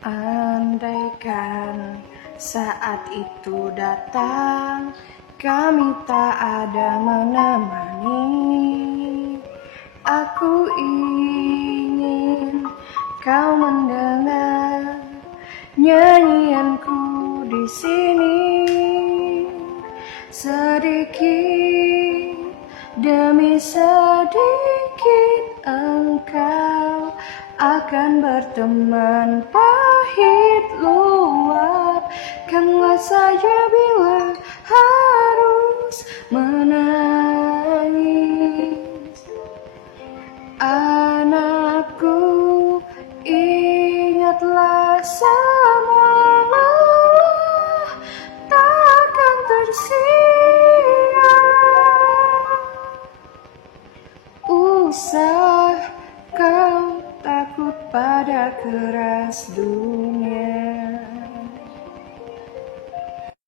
Andaikan saat itu datang, kami tak ada menemani. Aku ingin kau mendengar nyanyianku di sini. Sedikit demi sedikit engkau akan berteman, pahit luapkanlah saja bila harus menangis. Anakku, ingatlah semua lelah takkan tersia. Usah kau takut pada keras dunia.